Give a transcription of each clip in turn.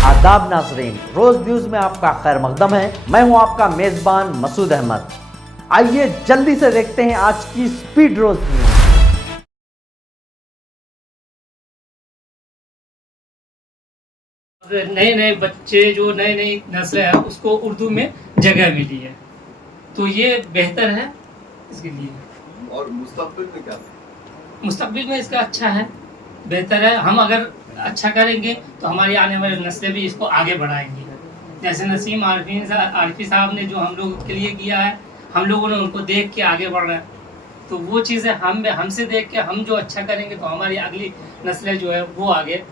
आदाब नाज़रीन, रोज न्यूज में आपका खैर मकदम है। मैं हूं आपका मेजबान मसूद अहमद। आइए जल्दी से देखते हैं आज की स्पीड रोज न्यूज। नए नए बच्चे जो नई नई नस्ल है उसको उर्दू में जगह मिली है, तो ये बेहतर है इसके लिए। और मुस्तकबिल में क्या? मुस्तकबिल में इसका अच्छा है, बेहतर है। हम अगर अच्छा करेंगे तो हमारी आने वाली नस्लें भी इसको आगे बढ़ाएंगी। जैसे नसीम आरफी साहब ने जो हम लोगों के लिए किया है, हम लोगों ने उनको देख के आगे बढ़ रहे हैं, तो वो चीज़ें हमसे देख के हम जो अच्छा करेंगे तो हमारी अगली नस्लें जो है वो आगे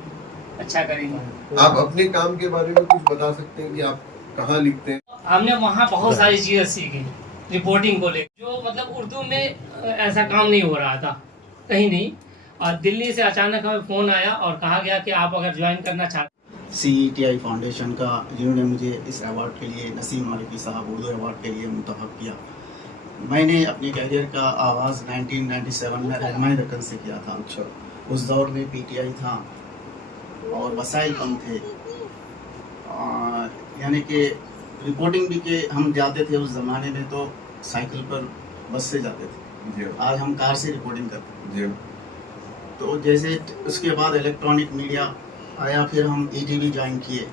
अच्छा करेंगे। आप अपने काम के बारे में कुछ बता सकते हैं कि आप कहाँ लिखते हैं? हमने वहाँ बहुत सारी चीज़ें सीखी रिपोर्टिंग को लेकर, जो मतलब उर्दू में ऐसा काम नहीं हो रहा था कहीं नहीं। और दिल्ली से अचानक हमें फ़ोन आया और कहा गया कि आप अगर ज्वाइन करना चाहते CETI फाउंडेशन का, जिन्होंने मुझे इस अवार्ड के लिए, नसीम आरफी साहब उर्दू अवार्ड के लिए मुंतखब किया। मैंने अपने कैरियर का आगाज़ 1997 में रहनुमाई दक्कन से किया था। अच्छा। उस दौर में PTI था और वसाइल कम थे, यानी कि रिपोर्टिंग भी के हम जाते थे उस ज़माने में तो साइकिल पर, बस से जाते थे। जी आज हम कार से रिपोर्टिंग करते जी। हैं। तो जैसे उसके बाद इलेक्ट्रॉनिक मीडिया आया, फिर हम ETV ज्वाइन किए।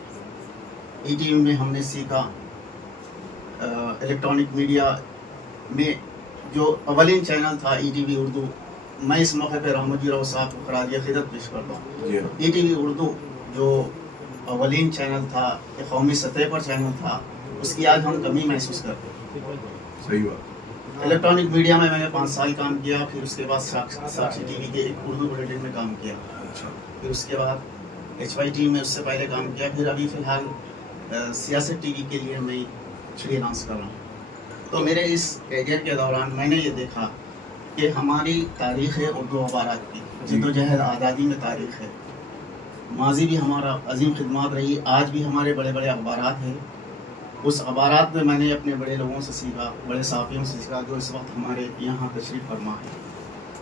ETV में हमने सीखा इलेक्ट्रॉनिक मीडिया में जो अवलिन चैनल था ETV उर्दू। मैं इस मौके पर रहमत राव साहब को खराज खिदमत पेश करता हूँ। ETV उर्दू जो अवलिन चैनल था, एक कौमी सतह पर चैनल था, उसकी आज हम कमी महसूस करते हैं। सही बात। इलेक्ट्रॉनिक मीडिया में मैंने 5 साल काम किया, फिर उसके बाद साक्षी TV के एक उर्दू बुलेटिन में काम किया। अच्छा। फिर उसके बाद HYT में उससे पहले काम किया। फिर अभी फ़िलहाल सियासत TV के लिए मैं फ्रीलांस कर रहा हूँ। तो मेरे इस कैरियर के दौरान मैंने ये देखा कि हमारी तारीख़ है उर्दू अखबारात की, जद्दोजहद आज़ादी में तारीख़ है। माजी भी हमारा अजीम खिदमत रही, आज भी हमारे बड़े बड़े अखबारात हैं। उस अखबारात में मैंने अपने बड़े लोगों से सीखा, बड़े सहाफ़ियों से सीखा जो इस वक्त हमारे यहाँ तशरीफ़ फरमा है।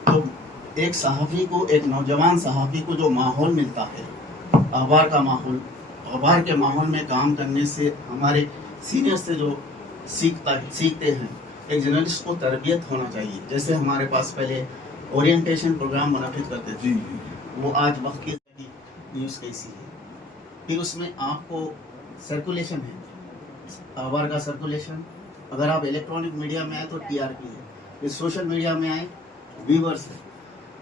तो एक सहाफ़ी को, एक नौजवान सहाफ़ी को जो माहौल मिलता है, अखबार का माहौल, अखबार के माहौल में काम करने से हमारे सीनियर से जो सीखते हैं। एक जर्नलिस्ट को तरबियत होना चाहिए। जैसे हमारे पास पहले ओरिएंटेशन प्रोग्राम मुनक़िद करते थे, वो आज वक्त की न्यूज़ कैसी है। फिर उसमें आपको सर्कुलेशन है, अखबार का सर्कुलेशन। अगर आप इलेक्ट्रॉनिक मीडिया में आए तो TRP है, फिर सोशल मीडिया में आए व्यूवर्स है।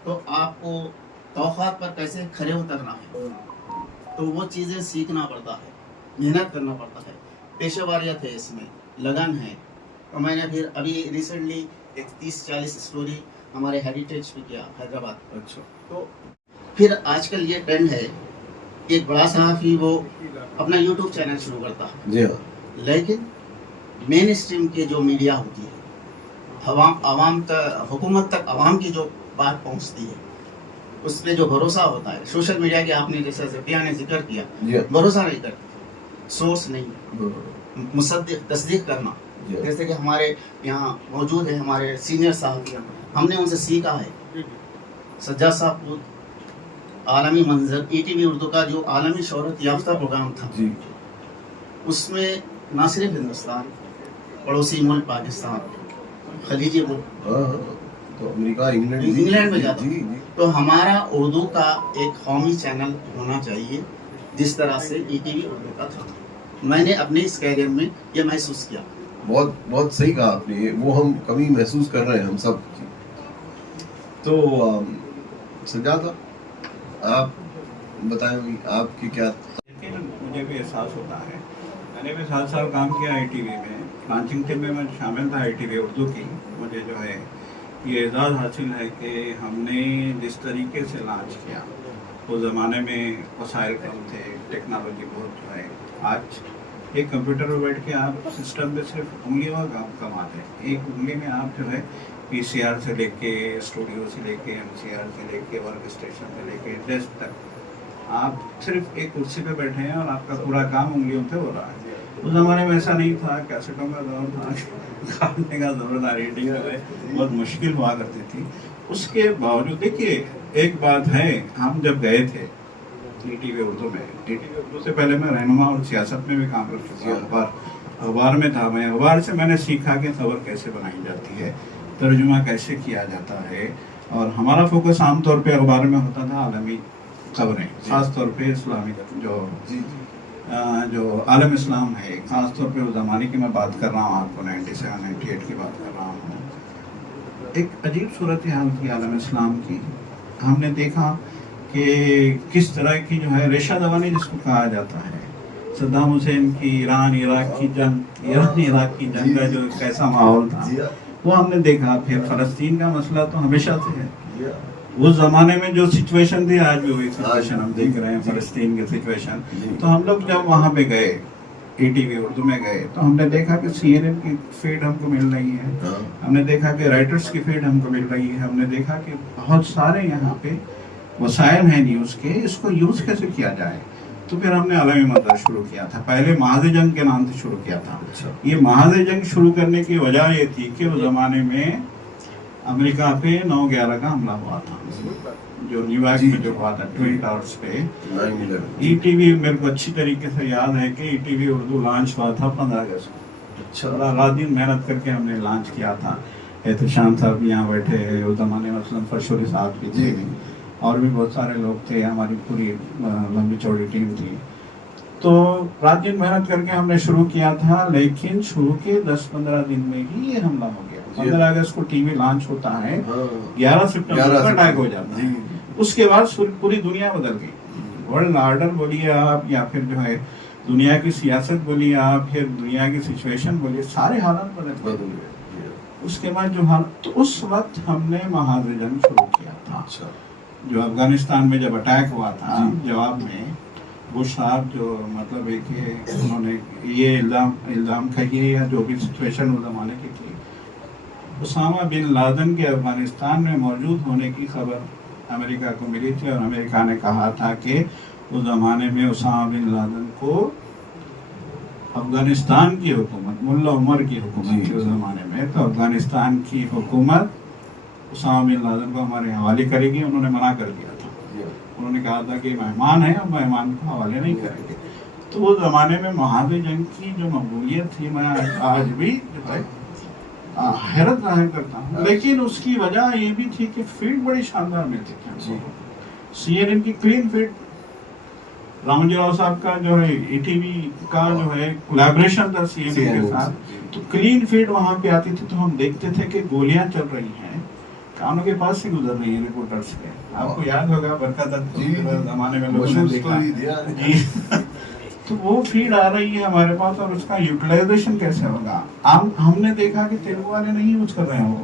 तो आपको तौक़ात पर कैसे खरे उतरना है, तो वो चीज़ें सीखना पड़ता है, मेहनत करना पड़ता है, पेशेवारियत है, इसमें लगन है। तो मैंने फिर अभी रिसेंटली एक 30-40 स्टोरी हमारे हेरिटेज पे किया हैदराबाद। अच्छा। तो फिर आजकल ये ट्रेंड है कि एक बड़ा सहाफ़ी वो अपना YouTube चैनल शुरू करता है, जी हाँ। लेकिन मेन स्ट्रीम के जो मीडिया होती है, आवाम तक, हुकूमत तक आवाम की जो बात पहुंचती है, उस पर जो भरोसा होता है, सोशल मीडिया के आपने जैसे ज़किया ने जिक्र किया, भरोसा नहीं करते, सोर्स नहीं, मुसद्दिक तस्दीक करना। जैसे कि हमारे यहाँ मौजूद है हमारे सीनियर साहब, हमने उनसे सीखा है। सज्जाद साहब आलमी मंजर ETV उर्दू का जो आलमी शोहरत याफ्ता प्रोग्राम था जी, उसमें ना सिर्फ हिंदुस्तान, पड़ोसी मुल्क पाकिस्तान, खलीजी मुल्क, तो अमेरिका, इंग्लैंड में जाता जी। तो हमारा उर्दू का एक कौमी चैनल होना चाहिए, जिस तरह से ETV उर्दू का था। मैंने अपने इस कैरियर में ये महसूस किया। बहुत बहुत सही कहा आपने, वो हम कमी महसूस कर रहे हैं हम सब। तो सज्जाद, आप बताएं आपकी क्या? लेकिन मुझे भी एहसास होता है, मैंने भी 7 साल काम किया ITV में, लॉन्चिंग टीम में मैं शामिल था ITV उर्दू की। मुझे जो है ये एजाज़ हासिल है कि हमने जिस तरीके से लॉन्च किया, उस ज़माने में वसाइल कम थे, टेक्नोलॉजी बहुत जो है। आज एक कंप्यूटर पर बैठ के आप सिस्टम में सिर्फ उंगलियों का काम कमाते हैं। एक उंगली में आप जो है PCR से लेके, स्टूडियो से लेके, MCR से लेके, वर्क स्टेशन से लेके, डेस्क तक, आप सिर्फ एक कुर्सी पे बैठे हैं और आपका पूरा काम उंगलियों पे हो रहा है। उस ज़माने में ऐसा नहीं था, कैसेटों का दौर था, काटने का दौर था, रेडियो बहुत मुश्किल हुआ करती थी। उसके बावजूद देखिए, एक बात है, हम जब गए थे ETV उर्दू में। ETV उर्दू से पहले मैं रहनुमा और सियासत में भी काम कर चुका हूँ। अखबार में था मैं। अखबार से मैंने सीखा कि खबर कैसे बनाई जाती है, तर्जुमा कैसे किया जाता है, और हमारा फोकस आमतौर पे अखबार में होता था आलमी खबरें, खास तौर पे इस्लामी जो आलम इस्लाम है, खास तौर पे उस ज़माने की मैं बात कर रहा हूँ आपको, 97-98 की बात कर रहा हूँ। एक अजीब सूरत हाल थी आलम इस्लाम की। हमने देखा कि किस तरह की जो है रेशा दवानी जिसको कहा जाता है, सद्दाम हुसैन की ईरान इराक की जंग का जो कैसा माहौल था वो हमने देखा। फिर फ़लस्तीन का मसला तो हमेशा से है। उस ज़माने में जो सिचुएशन थी आज भी वही सिचुएशन हम देख रहे हैं, फ़लस्तीन की सिचुएशन। तो हम लोग जब वहाँ पे गए, ETV उर्दू में गए, तो हमने देखा कि CNN की फीड हमको मिल रही है, हमने देखा कि राइटर्स की फीड हमको मिल रही है, हमने देखा कि बहुत सारे यहाँ पे वसाइल हैं न्यूज़ के, इसको यूज़ कैसे किया जाए। तो फिर हमने अलमी मंजर शुरू किया था। पहले महाज़ जंग के नाम से शुरू किया था। ये महाज़ जंग शुरू करने की वजह ये थी कि उस ज़माने में अमेरिका पे 9/11 का हमला हुआ था, जो न्यूयॉर्क में जो हुआ था, ट्विन टावर्स पे। ETV मेरे को अच्छी तरीके से याद है कि ETV उर्दू लॉन्च हुआ था 15 अगस्त को। अच्छा, रात दिन मेहनत करके हमने लॉन्च किया था। एहतशाम साहब भी यहाँ बैठे हैं, उस ज़माने में असलम फशोरी साहब भी थे, और भी बहुत सारे लोग थे, हमारी पूरी लंबी चौड़ी टीम थी। तो रात दिन मेहनत करके हमने शुरू किया था, लेकिन शुरू के 10-15 दिन में ही ये हमला हो गया। 15 अगस्त को टीवी लॉन्च होता है, 11 सितंबर को अटैक हो जाता है। उसके बाद पूरी दुनिया बदल गई। वर्ल्ड ऑर्डर बोलिए आप, या फिर जो है दुनिया की सियासत बोलिए आप, फिर दुनिया की सिचुएशन बोलिए, सारे हालात बदल गए। उसके बाद जो हाल, तो उस वक्त हमने महाज़ जंग शुरू किया था। जो अफगानिस्तान में जब अटैक हुआ था, जवाब में बुश साहब जो मतलब है कि उन्होंने ये इल्ज़ाम कहिए या जो भी सिचुएशन उस ज़माने की थी, उसामा बिन लादेन के अफगानिस्तान में मौजूद होने की खबर अमेरिका को मिली थी, और अमेरिका ने कहा था कि उस ज़माने में उसामा बिन लादेन को अफगानिस्तान की हुकूमत, मुल्ला उमर की हुकूमत थी उस ज़माने में, तो अफगानिस्तान की हुकूमत उसामा बिन लादेन को हमारे हवाले करेगी। उन्होंने मना कर दिया था। उन्होंने कहा था कि मेहमान है, अब मेहमान को हवाले नहीं करेंगे। तो वो ज़माने में महाज़ जंग की जो मकबूलियत थी, मैं आज भी जो है हैरत जाहिर करता हूँ। लेकिन उसकी वजह ये भी थी कि फीड बड़ी शानदार मिलती थी। CNN की क्लीन फीड, रामजी राव साहब का जो है ETV का जो है कोलैबोरेशन था CNN के साथ, तो क्लीन फीड वहाँ पे आती थी। तो हम देखते थे कि गोलियां चल रही हैं, कानों के पास से गुजर रही है रिपोर्टर्स के। आपको याद होगा बरकत जमाने में लोगों ने देखा जी। तो वो फीड आ रही है हमारे पास, और उसका यूटिलाइजेशन कैसे होगा। हमने देखा कि तेलुगु वाले नहीं यूज कर रहे हैं वो।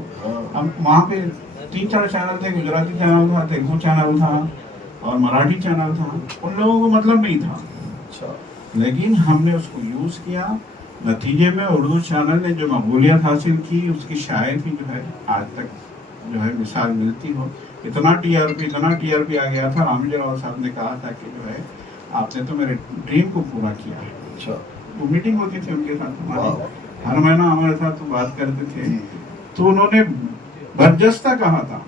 हम वहाँ पे 3-4 चैनल थे, गुजराती चैनल था, तेलुगु चैनल था और मराठी चैनल था। उन लोगों को मतलब नहीं था, लेकिन हमने उसको यूज किया। नतीजे में उर्दू चैनल ने जो मकबूलियत हासिल की, उसकी शायद ही जो है आज तक जो है मिसाल मिलती हो। इतना TRP आ गया था। रामजी राव साहब ने कहा था कि जो है आपने तो मेरे ड्रीम को पूरा किया है। अच्छा, वो मीटिंग होती थी उनके साथ हमारी, हर महीना हमारे साथ तो बात करते थे। तो उन्होंने बर्जस्ता कहा था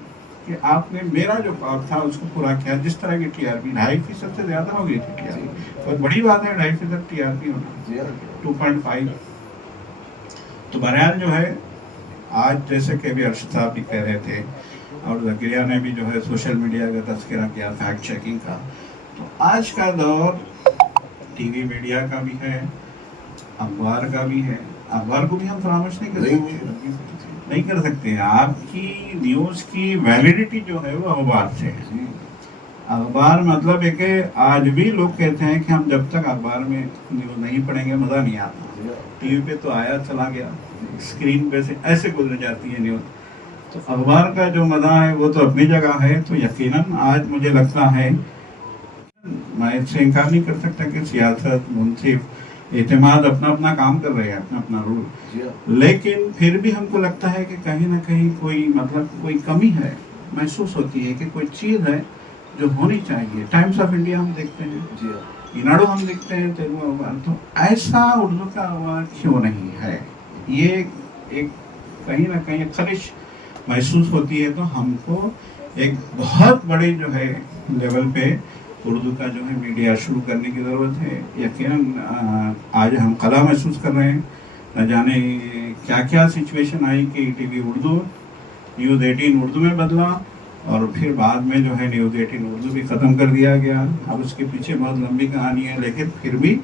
कि आपने मेरा जो ख्वाब था उसको पूरा किया। जिस तरह की TRP 2.5% से ज्यादा हो गई थी TRP, और बड़ी बात है 2.5% TRP होना, 2.5। तो बहरहाल जो है आज जैसे कि भी अर्शद साहब भी कह रहे थे, और ज़करिया ने भी जो है सोशल मीडिया का तज़किरा किया, फैक्ट चेकिंग का, तो आज का दौर TV मीडिया का भी है, अखबार का भी है। अखबार को भी हम फरामोश नहीं कर सकते। आपकी न्यूज़ की वैलिडिटी जो है वो अखबार से है। अखबार मतलब है कि आज भी लोग कहते हैं कि हम जब तक अखबार में न्यूज़ नहीं पढ़ेंगे मज़ा नहीं आता। TV पे तो आया चला गया, स्क्रीन पे से ऐसे गुजर जाती है न्यूज़। तो अखबार का जो मज़ा है वो तो अपनी जगह है। तो यकीनन आज मुझे लगता है, मैं इससे इनकार नहीं कर सकता कि सियासत, मुंसिफ, एतमाद अपना अपना काम कर रहे हैं, अपना अपना रूल, लेकिन फिर भी हमको लगता है कि कहीं ना कहीं कोई मतलब कोई कमी है, महसूस होती है कि कोई चीज़ है जो होनी चाहिए। टाइम्स ऑफ इंडिया हम देखते हैं, ईनाडो हम देखते हैं, तेलुगु अखबार, तो ऐसा उर्दू का अखबार क्यों नहीं है? ये एक कहीं ना कहीं खलिश महसूस होती है। तो हमको एक बहुत बड़े जो है लेवल पे उर्दू का जो है मीडिया शुरू करने की ज़रूरत है। यकीनन आज हम कला महसूस कर रहे हैं, न जाने क्या क्या सिचुएशन आई कि टीवी उर्दू, न्यूज़ 18 उर्दू में बदला और फिर बाद में जो है न्यूज़ 18 उर्दू भी ख़त्म कर दिया गया। अब उसके पीछे बहुत लंबी कहानी है, लेकिन फिर भी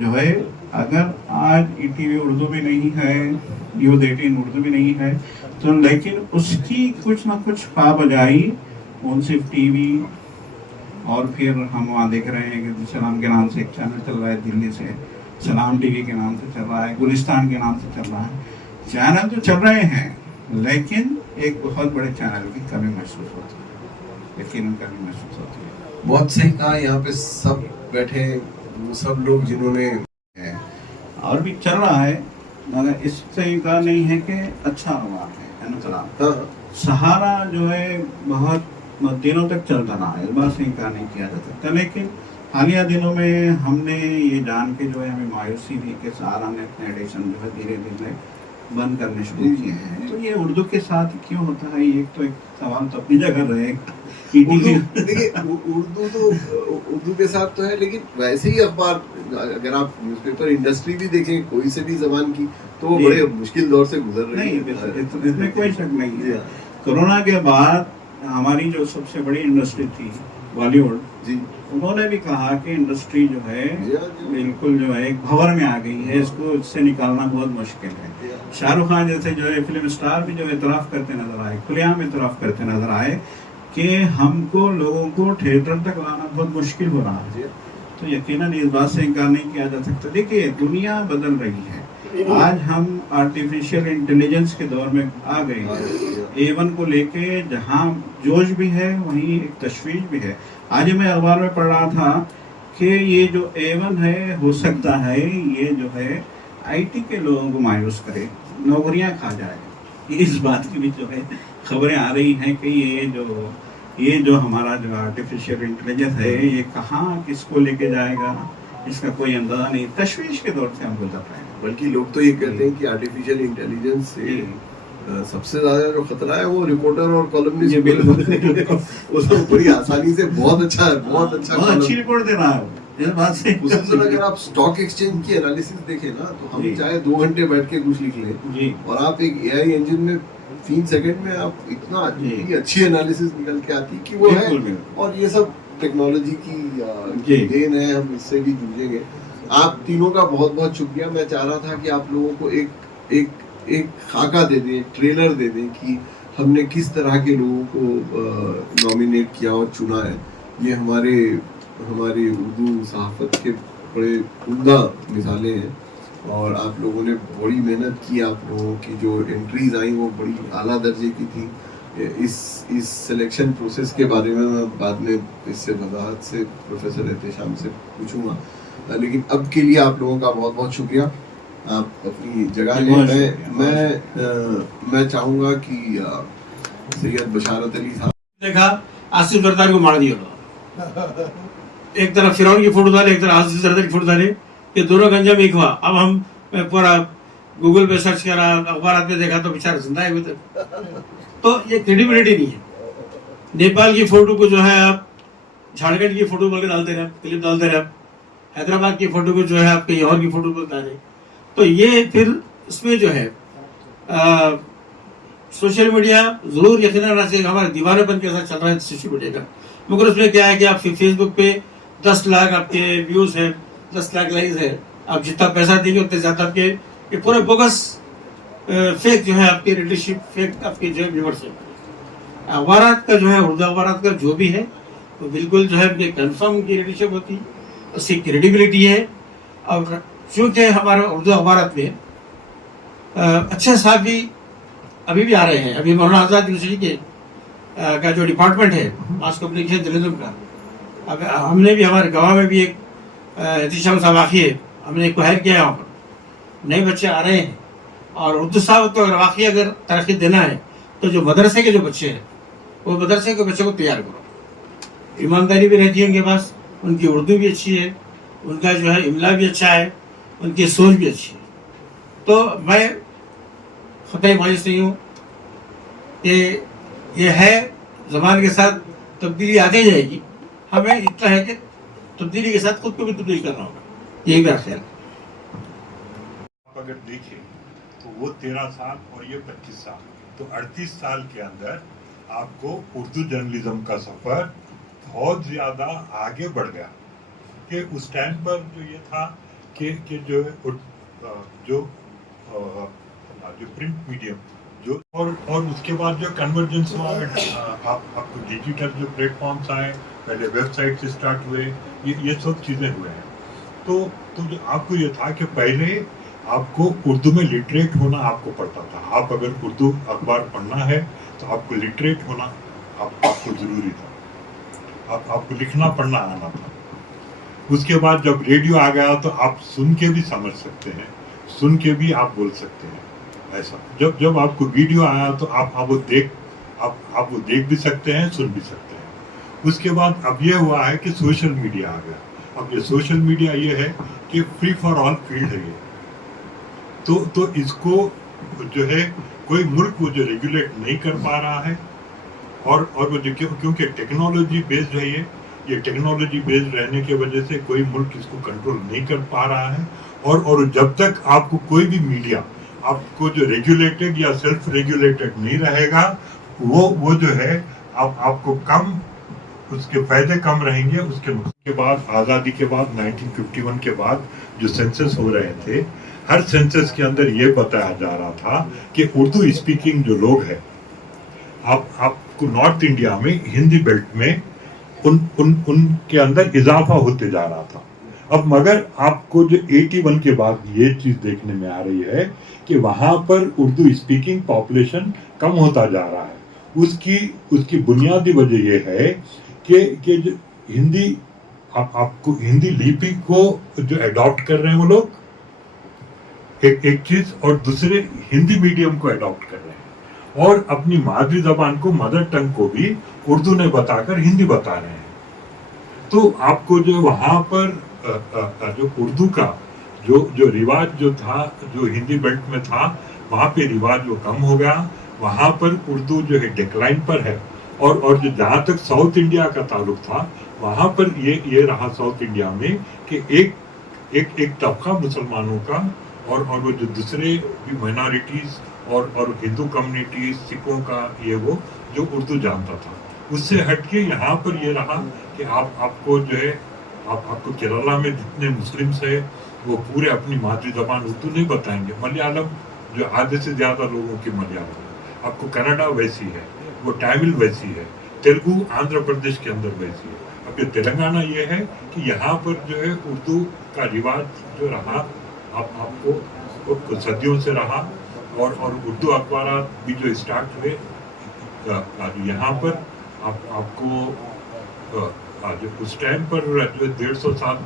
जो है अगर आज ईटीवी उर्दू भी नहीं है, न्यूज़ 18 उर्दू भी नहीं है, तो लेकिन उसकी कुछ ना कुछ पाबजाई मुंसिफ टीवी और फिर हम वहाँ देख रहे हैं कि सलाम के नाम से एक चैनल चल रहा है दिल्ली से, सलाम टीवी के नाम से चल रहा है, गुलिस्तान के नाम से चल रहा है। चैनल तो चल रहे हैं, लेकिन एक बहुत बड़े चैनल की कमी महसूस होती है, यकीनन कमी महसूस होती है। बहुत सही कहा। यहाँ पे सब बैठे वो सब लोग जिन्होंने है और भी चल रहा है, मगर इससे कहा नहीं है कि अच्छा हुआ है ना। हाँ सहारा जो है बहुत दिनों तक चलता रहा है, इस बात से इनकार नहीं किया जा सकता, लेकिन हालिया दिनों में हमने ये जान के जो है हमें मायूसी हुई कि सहारा ने अपने एडिशन जो है धीरे धीरे बंद करने शुरू किए हैं। तो ये उर्दू के साथ क्यों होता है, ये तो एक सवाल तो अपनी जगह रहेगा। देखिए उर्दू के साथ तो है, लेकिन वैसे ही अखबार अगर आप न्यूज़पेपर इंडस्ट्री भी देखें कोई से भी जबान की, तो वो बड़े मुश्किल दौर से गुजर रही है, इसमें कोई शक नहीं है। कोरोना के बाद हमारी जो सबसे बड़ी इंडस्ट्री थी बॉलीवुड जी, उन्होंने भी कहा कि इंडस्ट्री जो है बिल्कुल जो है एक भंवर में आ गई है, इसको इससे निकालना बहुत मुश्किल है। शाहरुख खान जैसे जो है फिल्म स्टार भी जो है इतराफ़ करते नजर आए, खुलेआम इतराफ़ करते नजर आए कि हमको लोगों को थिएटर तक लाना बहुत मुश्किल हो रहा है। तो यकीनन इस बात से इनकार नहीं किया जा सकता। देखिए दुनिया बदल रही है, आज हम आर्टिफिशियल इंटेलिजेंस के दौर में आ गए हैं। A1 को लेके जहाँ जोश भी है वहीं एक तशवीश भी है। आज मैं अखबार में पढ़ रहा था कि ये जो A1 है हो सकता है ये जो है IT के लोगों को मायूस करे, नौकरियां खा जाए। इस बात की भी जो है खबरें आ रही हैं कि ये जो हमारा जो आर्टिफिशियल इंटेलिजेंस है ये कहाँ किसको लेके जाएगा, इसका कोई अंदाजा नहीं। तशवीश के दौर से हम गुजर रहे हैं। बल्कि लोग तो ये कहते हैं कि आर्टिफिशियल इंटेलिजेंस से सबसे ज्यादा जो खतरा है वो रिपोर्टर और कॉलमनिस्ट। वो तो बड़ी आसानी से बहुत अच्छा अच्छी रिपोर्ट दे रहा है। इस बात से उसी तरह अगर आप स्टॉक एक्सचेंज की एनालिसिस देखें ना, तो हम चाहे 2 घंटे बैठ के कुछ लिख लें और आप एक AI इंजन में 3 सेकंड में आप इतना अच्छी एनालिसिस निकल के आती कि वो है। और ये सब टेक्नोलॉजी की देन है, हम इससे भी जूझेंगे। आप तीनों का बहुत बहुत शुक्रिया। मैं चाह रहा था कि आप लोगों को एक खाका दे दें, ट्रेलर दे दें कि हमने किस तरह के लोगों को नॉमिनेट किया और चुना है। ये हमारी उर्दू सहाफत के बड़े उम्दा मिसालें हैं और आप लोगों ने बड़ी मेहनत की। आप लोगों की जो एंट्रीज आई वो बड़ी आला दर्जे की थी। इस सिलेक्शन प्रोसेस के बारे में मैं बाद में इससे वजाहत से प्रोफेसर एहतेशाम से पूछूंगा, लेकिन अब के लिए आप लोगों का बहुत बहुत शुक्रिया। आप अपनी जगह लें। मैं चाहूँगा कि सैयद बशारत अली साहब देखा आसिफ जरदारी को मार दिया, एक तरफ फिरौन की फोटो डाले, एक तरफ आसिफ जरदारी की फोटो डाले, ये दोनों गंजा में एक हुआ। अब हम पूरा गूगल पे सर्च करा, अखबार में देखा तो बेचारा जिंदा है अभी तक। तो ये क्रेडिबिलिटी नहीं है। नेपाल की फोटो को जो है आप झारखंड की फोटो बोल के डालते रहे, क्लिप डालते रहे, हैदराबाद की फोटो को जो है आप कहीं और की फोटो बोल डाले, तो ये फिर इसमें जो है सोशल मीडिया जरूर यकीनन रहना चाहिए। हमारे दीवानेपन के साथ चल रहा है सोशल मीडिया का, मगर उसमें क्या है कि आप फेसबुक पे 10 लाख आपके व्यूज है, 10 लाख लाइक्स है, आप जितना पैसा देंगे उतने ज्यादा आपके ये पूरे बोगस फेक जो है आपकी रीडरशिप, फेक आपके जो व्यूअर्स है। अखबारात का जो है उर्दू अखबारात का जो भी है वो बिल्कुल जो है कंफर्म की रीडरशिप होती है, उसकी क्रेडिबिलिटी है। और चूंकि हमारे उर्दू अखबारात में अच्छे साहबी अभी भी आ रहे हैं। अभी मौलाना आजाद यूनिवर्सिटी के का जो डिपार्टमेंट है मास कम्युनिकेशन जर्नलिज्म का, अब हमने भी हमारे गवाह में भी एक एहतिशाम साहब वाक़ई है, हमने एक हायर किया है। वहाँ पर नए बच्चे आ रहे हैं और उर्दू साहब तो वाक़ई अगर तरक्की देना है तो जो मदरसे के जो बच्चे हैं वो मदरसे के बच्चों को तैयार करो। ईमानदारी भी रहती है उनके पास, उनकी उर्दू भी अच्छी है, उनका जो है इमला भी अच्छा है, उनकी सोच भी अच्छी है। तो मैं ख़ुद मायूस नहीं हूँ कि ये है, ज़माने के साथ तब्दीली आती जाएगी। हमें इतना है कि तब्दीली के साथ खुद को भी तब्दील करना होगा, यही मेरा ख्याल है। आप अगर देखें तो वो 13 साल और ये 25 साल, तो 38 साल के अंदर आपको उर्दू जर्नलिज्म का सफ़र बहुत ज़्यादा आगे बढ़ गया। कि उस टाइम पर जो ये था कि जो प्रिंट मीडियम जो और उसके बाद जो कन्वर्जेंस हुआ, आपको डिजिटल जो प्लेटफॉर्म्स आए, पहले वेबसाइट से स्टार्ट हुए, ये सब चीज़ें हुए हैं। तो जो आपको ये था कि पहले आपको उर्दू में लिटरेट होना आपको पड़ता था। आप अगर उर्दू अखबार पढ़ना है तो आपको लिटरेट होना आपको ज़रूरी था। आपको लिखना पढ़ना आना था। उसके बाद जब रेडियो आ गया तो आप सुन के भी समझ सकते हैं, सुन के भी आप बोल सकते हैं। ऐसा जब आपको वीडियो आया तो आप वो देख भी सकते हैं, सुन भी सकते हैं। उसके बाद अब ये हुआ है कि सोशल मीडिया आ गया। अब ये सोशल मीडिया ये है कि फ्री फॉर ऑल फील्ड है ये। तो इसको जो है कोई मुल्क वो जो रेगुलेट नहीं कर पा रहा है, और वो जो क्योंकि टेक्नोलॉजी बेस्ड है ये टेक्नोलॉजी बेस्ड रहने की वजह से कोई मुल्क इसको कंट्रोल नहीं कर पा रहा है। और जब तक आपको कोई भी मीडिया आपको जो रेगुलेटेड या सेल्फ रेगुलेटेड नहीं रहेगा, वो जो है आपको कम, उसके फायदे कम रहेंगे। उसके बाद आज़ादी के बाद 1951 के बाद जो सेंसस हो रहे थे, हर सेंसस के अंदर ये बताया जा रहा था कि उर्दू स्पीकिंग जो लोग हैं, आपको नॉर्थ इंडिया में हिंदी बेल्ट में उनके अंदर इजाफा होते जा रहा था। अब मगर आपको जो 81 के बाद ये चीज़ देखने में आ रही है कि वहाँ पर उर्दू स्पीकिंग पॉपुलेशन कम होता जा रहा है। उसकी बुनियादी वजह ये है कि जो हिंदी, आपको हिंदी लिपि को जो अडॉप्ट कर रहे हैं वो लोग, एक चीज़, और दूसरे हिंदी मीडियम को अडॉप्ट कर रहे हैं, और अपनी मादरी जबान को, मदर टंग को भी उर्दू ने बताकर हिंदी बता रहे हैं। तो आपको जो वहाँ पर जो उर्दू का जो रिवाज जो था, जो हिंदी बेल्ट में था, वहाँ पे रिवाज वो कम हो गया। वहाँ पर उर्दू जो है डिक्लाइन पर है। और जो जहाँ तक साउथ इंडिया का ताल्लुक था, वहाँ पर ये रहा साउथ इंडिया में कि एक तबका मुसलमानों का, और वो जो दूसरे भी माइनॉरिटीज़ और हिंदू कम्युनिटीज, सिखों का, ये वो जो उर्दू जानता था। उससे हटके यहाँ पर ये रहा कि आपको जो है आपको केरला में जितने मुस्लिम्स है वो पूरे अपनी मातृ जबान उर्दू नहीं बताएंगे। मलयालम जो आधे से ज़्यादा लोगों की मलयालम है, आपको कन्नड़ा वैसी है, वो तमिल वैसी है, तेलुगु आंध्र प्रदेश के अंदर वैसी है। अब ये तेलंगाना ये है कि यहाँ पर जो है उर्दू का रिवाज जो रहा, आपको सदियों से रहा, और उर्दू अखबार भी जो स्टार्ट हुए यहाँ पर आपको जो उस टाइम पर जो 150 साल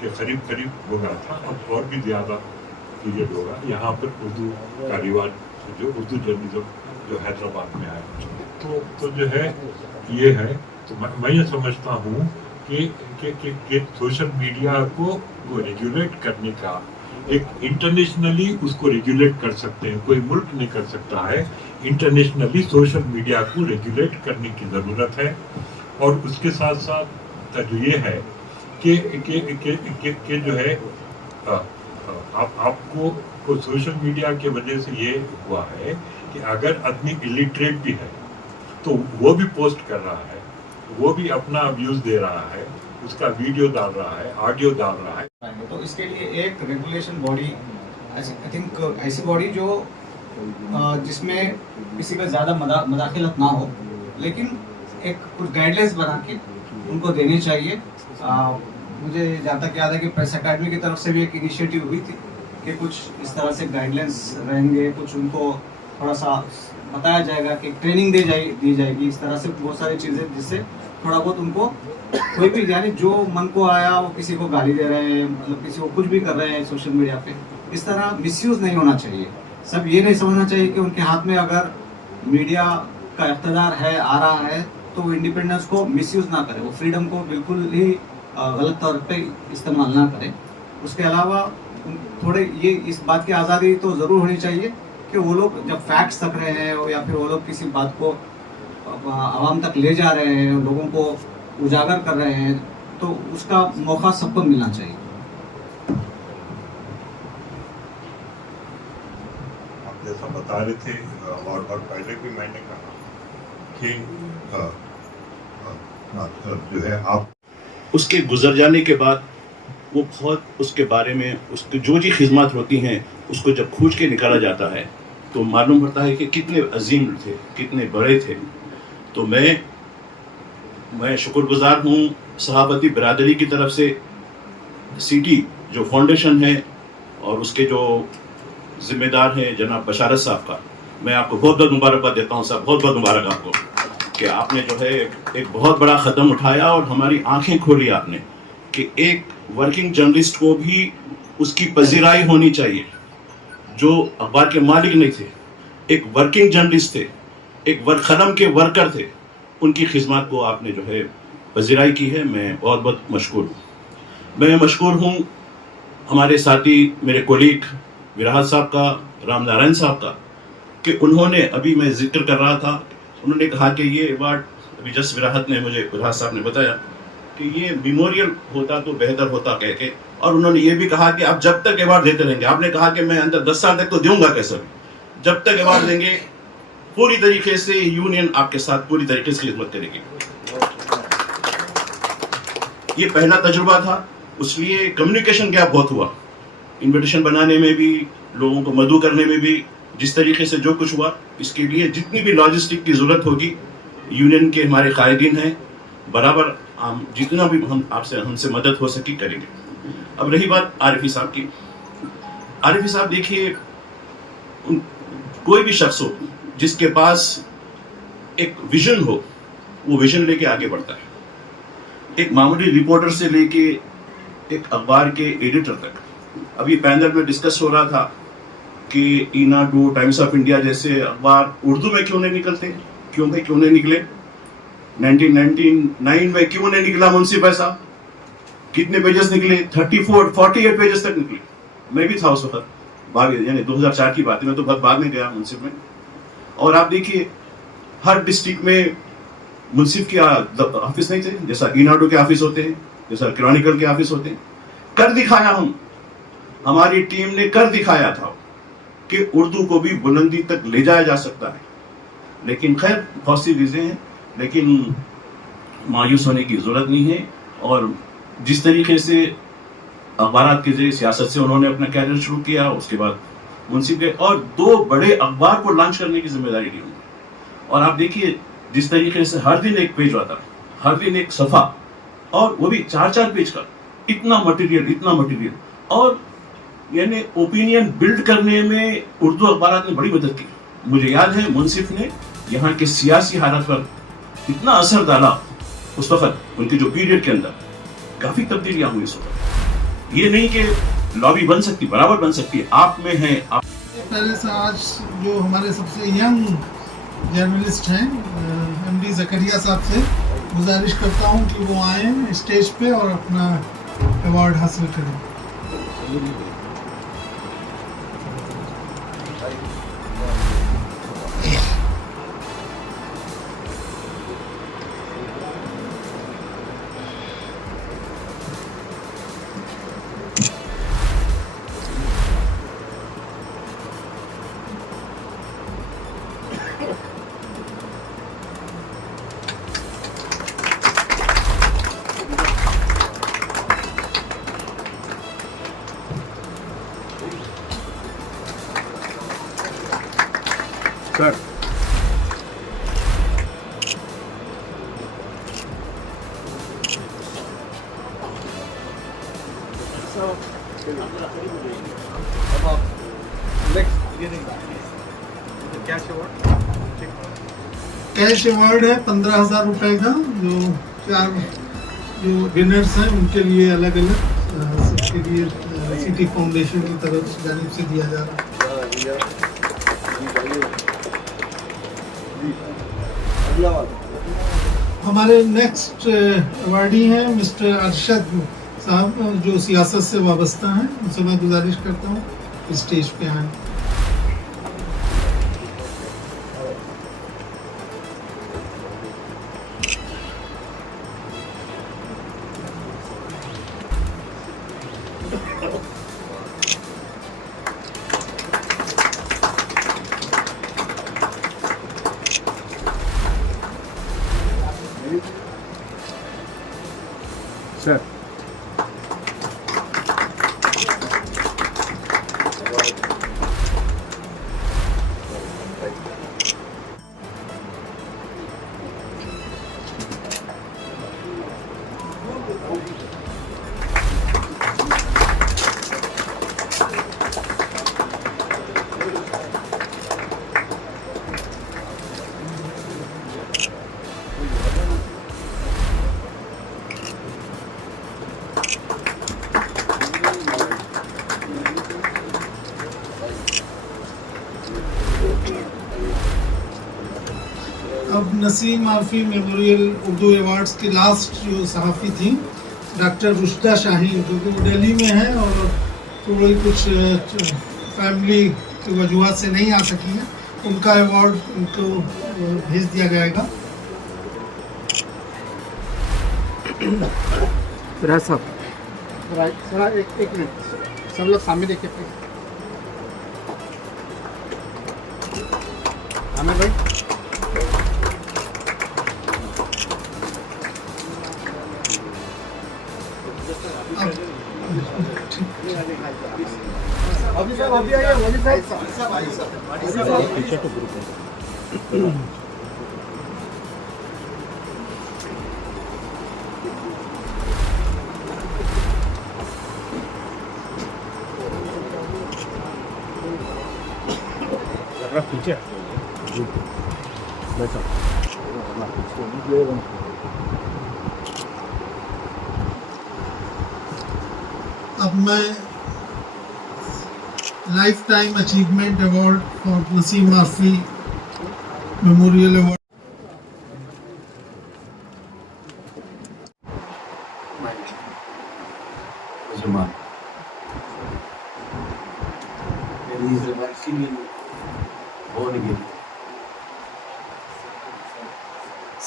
के करीब हो गया था, अब और भी ज़्यादा पीरियड होगा यहाँ पर उर्दू का रिवाज, जो उर्दू जर्नलिज्म जो हैदराबाद में आया। तो जो है ये है। तो मैं ये समझता हूँ कि सोशल मीडिया को रेगुलेट करने का एक इंटरनेशनली उसको रेगुलेट कर सकते हैं, कोई मुल्क नहीं कर सकता है। इंटरनेशनली सोशल मीडिया को रेगुलेट करने की ज़रूरत है। और उसके साथ साथ जो ये है कि जो है आपको सोशल मीडिया के वजह से ये हुआ है कि अगर आदमी इलिटरेट भी है तो वो भी पोस्ट कर रहा है, वो भी अपना व्यूज़ दे रहा है, उसका वीडियो डाल रहा है, ऑडियो डाल रहा है। तो इसके लिए एक रेगुलेशन बॉडी, आई थिंक ऐसी बॉडी जो जिसमें किसी का ज़्यादा मदाखिलत ना हो, लेकिन एक कुछ गाइडलाइंस बना के उनको देनी चाहिए। मुझे जहाँ तक याद है कि प्रेस अकेडमी की तरफ से भी एक इनिशिएटिव हुई थी कि कुछ इस तरह से गाइडलाइंस रहेंगे, कुछ उनको थोड़ा सा बताया जाएगा कि ट्रेनिंग दी जाएगी, इस तरह से बहुत सारी चीज़ें, जिससे थोड़ा बहुत उनको कोई भी, यानी जो मन को आया वो किसी को गाली दे रहे हैं, मतलब किसी को कुछ भी कर रहे हैं सोशल मीडिया पे, इस तरह मिसयूज़ नहीं होना चाहिए। सब ये नहीं समझना चाहिए कि उनके हाथ में अगर मीडिया का इख्तियार है, आ रहा है, तो वो इंडिपेंडेंस को मिसयूज़ ना करे, वो फ्रीडम को बिल्कुल ही गलत तौर पे इस्तेमाल ना करे। उसके अलावा थोड़े ये इस बात की आज़ादी तो ज़रूर होनी चाहिए कि वो लोग जब फैक्ट्स तक रहे हैं या फिर वो लोग किसी बात को आवाम तक ले जा रहे हैं, लोगों को उजागर कर रहे हैं, तो उसका मौका सबको मिलना चाहिए। आप जैसा बता रहे थे और पहले भी मैंने कहा कि जो है आप उसके गुजर जाने के बाद वो बहुत उसके बारे में उसकी जो जी खिदमत होती हैं उसको जब खोज के निकाला जाता है तो मालूम पड़ता है कि कितने अजीम थे, कितने बड़े थे। तो मैं शुक्रगुजार हूँ सहाबती बिरादरी की तरफ से, सीटी जो फाउंडेशन है और उसके जो जिम्मेदार हैं जनाब बशारत साहब का, मैं आपको बहुत बहुत मुबारकबाद देता हूँ साहब, बहुत बहुत मुबारक आपको कि आपने जो है एक बहुत बड़ा कदम उठाया और हमारी आंखें खोली आपने कि एक वर्किंग जर्नलिस्ट को भी उसकी पजीराई होनी चाहिए। जो अखबार के मालिक नहीं थे, एक वर्किंग जर्नलिस्ट थे, एक कलम के वर्कर थे, उनकी खिदमत को आपने जो है पजीराई की है। मैं बहुत बहुत मशकूर हूँ। मैं मशकूर हूँ हमारे साथी मेरे कोलीग विराहत साहब का, राम नारायण साहब का, कि उन्होंने, अभी मैं जिक्र कर रहा था, उन्होंने कहा कि ये अवार्ड, अभी जस्ट विराहत साहब ने बताया कि ये मेमोरियल होता तो बेहतर होता कह के, और उन्होंने ये भी कहा कि आप जब तक अवार्ड देते रहेंगे, आपने कहा कि मैं अंदर 10 साल तक तो दूंगा कैसे भी, जब तक अवार्ड देंगे पूरी तरीके से यूनियन आपके साथ पूरी तरीके से खिदमत करेगी। ये पहला तजुर्बा था, इसलिए कम्युनिकेशन गैप बहुत हुआ, इन्विटेशन बनाने में भी, लोगों को मदऊ करने में भी, जिस तरीके से जो कुछ हुआ, इसके लिए जितनी भी लॉजिस्टिक की ज़रूरत होगी यूनियन के हमारे कायदीन हैं, बराबर हम जितना भी हमसे मदद हो सकी करेंगे। अब रही बात आरिफी साहब की, आरिफी साहब देखिए, कोई भी शख्स हो जिसके पास एक विजन हो, वो विजन लेके आगे बढ़ता है। एक मामूली रिपोर्टर से लेके एक अखबार के एडिटर तक। अभी पैनल में डिस्कस हो रहा था कि ईनाडू, टाइम्स ऑफ इंडिया जैसे अखबार उर्दू में क्यों नहीं निकलते, क्यों नहीं निकले। 1999 में क्यों नहीं निकला मुंसिफ साहब, कितने पेजेस निकले, 48 पेजेस तक निकले। मैं भी था उस वक्त, यानी 2004 की बात है, मैं तो बहुत बाद में गया मुंसिफ में। और आप देखिए हर डिस्ट्रिक्ट में मुंसिफ के ऑफिस नहीं थे, जैसा ईनाडू के ऑफिस होते हैं, जैसा क्रॉनिकल के ऑफिस होते हैं। कर दिखाया हमारी टीम ने कर दिखाया था कि उर्दू को भी बुलंदी तक ले जाया जा सकता है। लेकिन खैर बहुत सी चीजें हैं, लेकिन मायूस होने की जरूरत नहीं है। और जिस तरीके से अखबारात के जरिए सियासत से उन्होंने अपना कैरियर शुरू किया, उसके बाद मुंसिफ के और 2 बड़े अखबार को लॉन्च करने की जिम्मेदारी ली उन्होंने। और आप देखिए जिस तरीके से हर दिन एक पेज आता, हर दिन एक सफा, और वो भी 4-4 पेज का, इतना मटेरियल, और यानी ओपिनियन बिल्ड करने में उर्दू अखबारात ने बड़ी मदद की। मुझे याद है मुंसिफ ने यहाँ के सियासी हालत पर इतना असर डाला उस वक्त, उनके जो पीरियड के अंदर काफी तब्दीलियां हुई इस वक्त। ये नहीं कि लॉबी बन सकती, बराबर बन सकती है, आप में है। पहले से आज जो हमारे सबसे यंग जर्नलिस्ट हैं एमडी जकरिया साहब से गुजारिश करता हूं कि वो आए स्टेज पे और अपना अवार्ड हासिल करें। सर कैश अवार्ड है 15,000 रुपए का, जो 4 जो विनर्स हैं उनके लिए अलग अलग सबके लिए सिटी फाउंडेशन की तरफ से जानिब से दिया जा रहा है। हमारे नेक्स्ट अवार्डी हैं मिस्टर अरशद साहब, जो सियासत से वाबस्ता हैं। उनसे मैं गुजारिश करता हूँ स्टेज पे आएँ। सर अब नसीम आरफी मेमोरियल उर्दू अवार्ड्स की लास्ट जो सहाफ़ी थी डॉक्टर रुशदा शाहीन, जो कि दिल्ली में है और थोड़ी कुछ फैमिली की वजूहत से नहीं आ सकी हैं, उनका अवार्ड उनको भेज दिया जाएगा। राज साहब थोड़ा एक मिनट सब लोग सामने देखिए प्लीज। आमिर भाई अभी आइए मोदी साहब पीछे तो ग्रुप है। पीछे अब मैं lifetime achievement award for Naseem Arfi memorial award born again.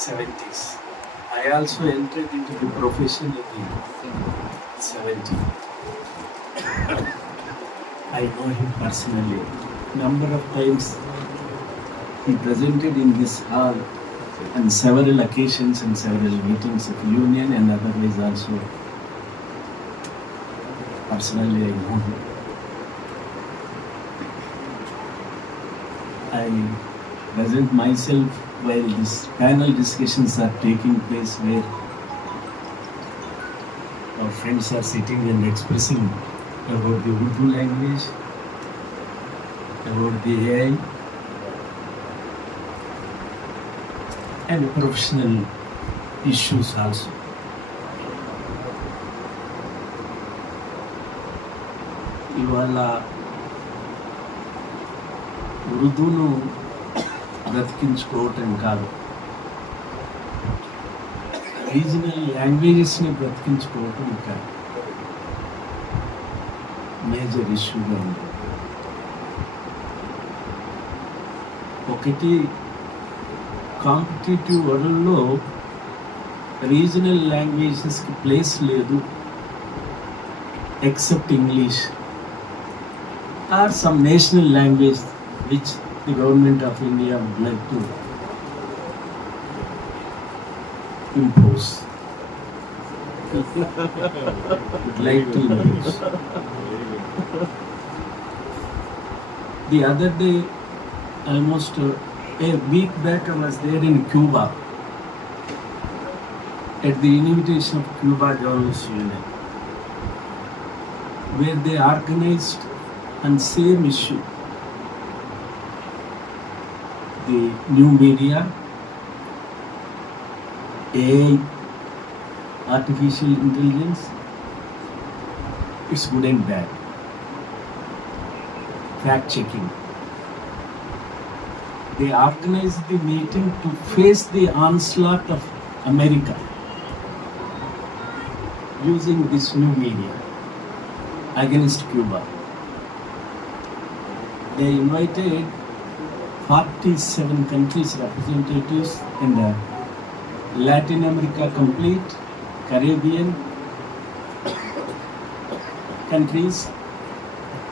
70s. I also entered into the profession in the 70s. I know him personally. Number of times he presented in this hall on several occasions and several meetings of union and otherwise also. Personally, I know him. I present myself while these panel discussions are taking place, where our friends are sitting and expressing about the Urdu language, about the AI, and professional issues also. ఇవాళ ఉర్దూను బ్రతికించుకోవటం కాదు, regional లాంగ్వేజెస్ని బ్రతికించుకోవటం కాదు major ఇష్యూగా ఉంది. ఒకటి, competitive వరల్డ్లో regional లాంగ్వేజెస్కి place లేదు except English or some national language which the government of India would like to impose. Would like to impose. The other day, almost a week back, I was there in Cuba at the invitation of Cuba Journalists Union, where they organized on same issue, the new media, AI, artificial intelligence, it's good and bad, fact checking. They organized the meeting to face the onslaught of America using this new media against Cuba. They invited 47 countries representatives in the Latin America complete, Caribbean countries.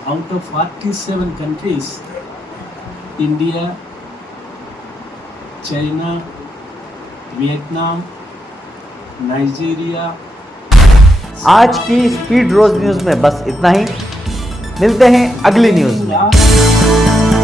Out of 47 countries, India, China, Vietnam, Nigeria. आज की speed रोज news में बस इतना ही। मिलते हैं अगली news में।